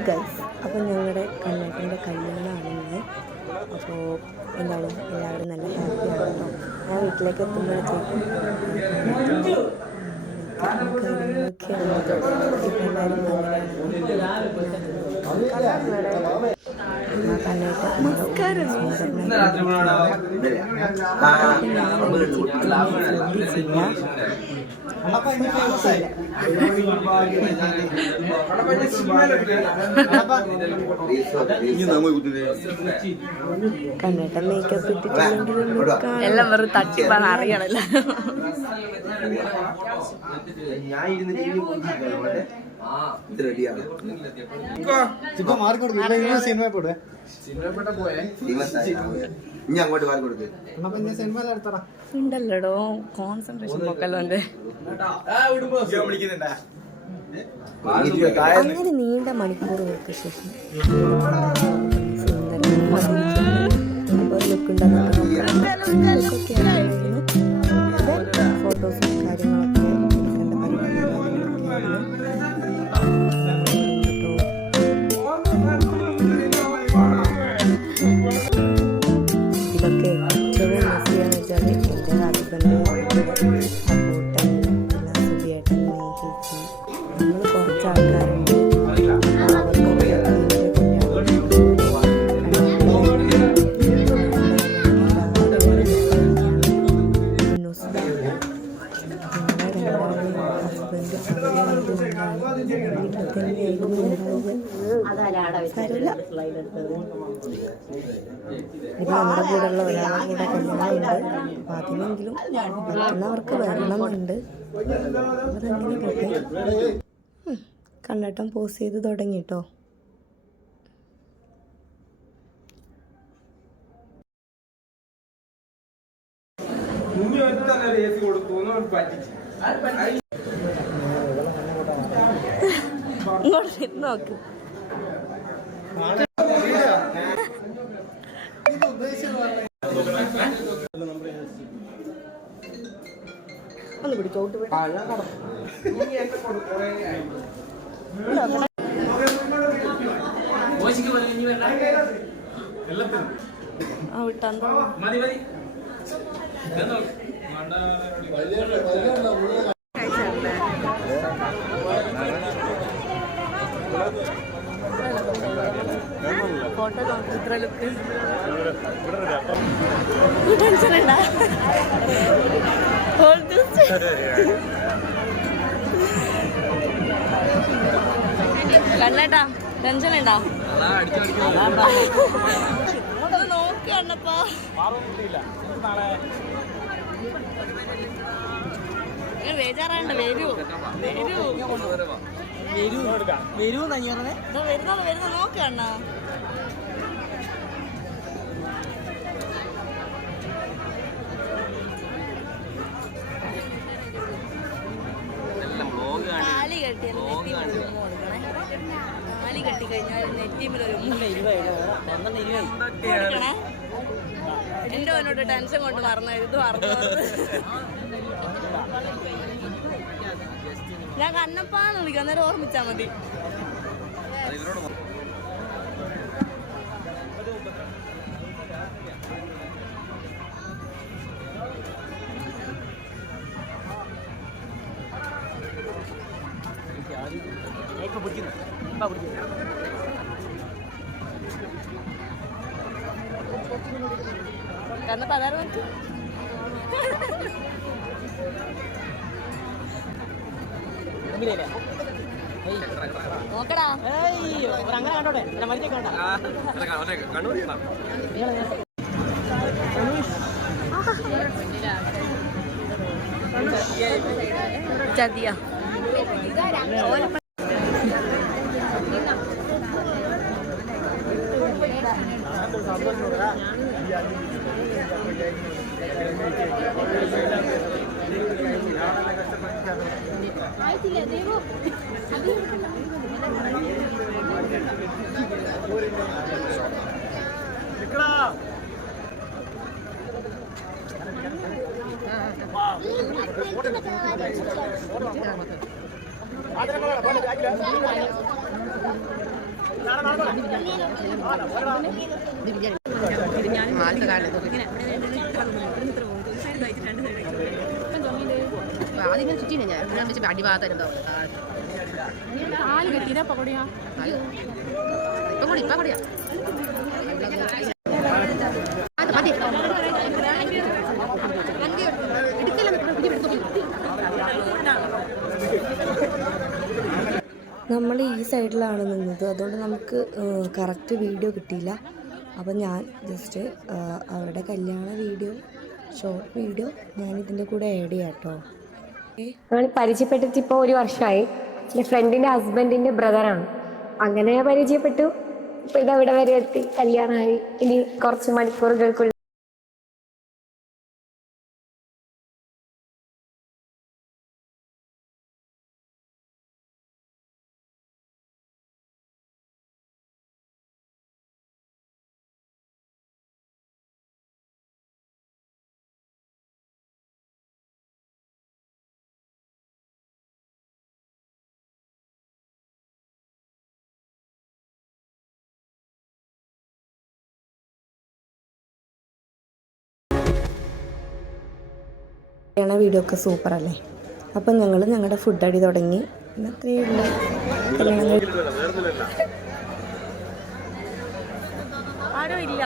Guys അപ്പോൾ ഞങ്ങളുടെ കണ്ണേട്ടന്റെ കല്യാണമാണ് ഇന്ന് അപ്പോൾ എന്താണ് എല്ലാവരും നല്ല ഹാപ്പിയാണ് കേട്ടോ ഞാൻ വീട്ടിലേക്ക് എത്തുമ്പോഴത്തേക്കും അങ്ങനെയാണ് കണ്ണേട്ടൻ മേക്കപ്പ് ഇട്ടിട്ടില്ലെങ്കിലും എല്ലാം വെറും തട്ടിപ്പാണ് അറിയണല്ലോ. ഞാൻ ഇത് റെഡിയാണ് ഇപ്പൊ മാറിക്കൊടുക്കും കൊടുക്കും. സിനിമ പോടെ ഇനി അങ്ങോട്ട് മാറി കൊടുക്ക്. ഉണ്ടല്ലോടോ? കോൺസെൻട്രേഷൻ പൊക്കല്ലോണ്ട് അങ്ങനെ നീണ്ട മണിക്കൂറുകൾക്ക് ശേഷം ഫോട്ടോസും ഇത് നമ്മുടെ ഉള്ള ഒരാളുടെ കൂടെ കല്യാണമുണ്ട് അപ്പം അതിനെങ്കിലും പറ്റുന്നവർക്ക് വരണമെന്നുണ്ട് അതങ്ങനെ പോട്ടെ. കണ്ണട്ടം പോസ് ചെയ്ത് തുടങ്ങി കേട്ടോ ഇങ്ങോട്ട് നോക്ക്. ഒന്ന് പിടിച്ചോട്ട് വിട്ടാ ഫോട്ടോ ഇത്ര ലുക്ക് ടെൻഷൻ ഉണ്ടാ കണ്ണേട്ടാ ടെൻഷൻ ഉണ്ടാ നോക്കി ഇങ്ങനെ ബേജാറാണ്ട് വരൂ വരൂ വരുന്നത് വരുന്നത്. താലി കൊടുക്കണേ. താലി കെട്ടി കഴിഞ്ഞാൽ ഒരു കൊടുക്കണേ. എന്റെ അവനോട് ടെൻഷൻ കൊണ്ട് മറന്നു. ഇത് മറന്നു. ഞാൻ കണ്ണപ്പാന്ന് വിളിക്കാം. അന്നേരം ഓർമ്മിച്ചാ മതി. കണ്ണപ്പ അതാരും നോക്ക് കമ്പിളിയല്ലേ നോക്കടാ. അങ്ങനെ കണ്ടോടെ? മതി കണ്ടോ. ചതിയ. ഞാൻ ఇక్కడ തിരിഞ്ഞാലും മാലത്ത് കാണുന്നത് ഇങ്ങനെ ആദ്യം ചുറ്റിനെ ഞാൻ? ഞാൻ വെച്ച് അടിഭാഗത്തുണ്ടാവും കാൽ കെട്ടിനാ പകടിയാ ഇപ്പം കൂടി മതി നമ്മൾ ഈ സൈഡിലാണ് നിന്നത്. അതുകൊണ്ട് നമുക്ക് കറക്റ്റ് വീഡിയോ കിട്ടിയില്ല. അപ്പം ഞാൻ ജസ്റ്റ് അവരുടെ കല്യാണ വീഡിയോ ഷോർട്ട് വീഡിയോ ഞാൻ ഇതിന്റെ കൂടെ ആഡ് ചെയ്യാം കേട്ടോ. ഞങ്ങൾ പരിചയപ്പെട്ടിട്ട് ഇപ്പോൾ ഒരു വർഷമായി എന്റെ ഫ്രണ്ടിന്റെ ഹസ്ബൻഡിന്റെ ബ്രദറാണ് അങ്ങനെ പരിചയപ്പെട്ടു. ഇപ്പം ഇതവിടെ വരെ എത്തി. കല്യാണമായി ഇനി കുറച്ച് മണിക്കൂറുകൾക്കുള്ളിൽ കല്യാണ വീഡിയോ ഒക്കെ സൂപ്പർ അല്ലേ? അപ്പം ഞങ്ങൾ ഞങ്ങളുടെ ഫുഡ് അടി തുടങ്ങി. അത്രയേ ഉള്ളൂ. കല്യാണം കഴി- ആരോ ഇല്ല.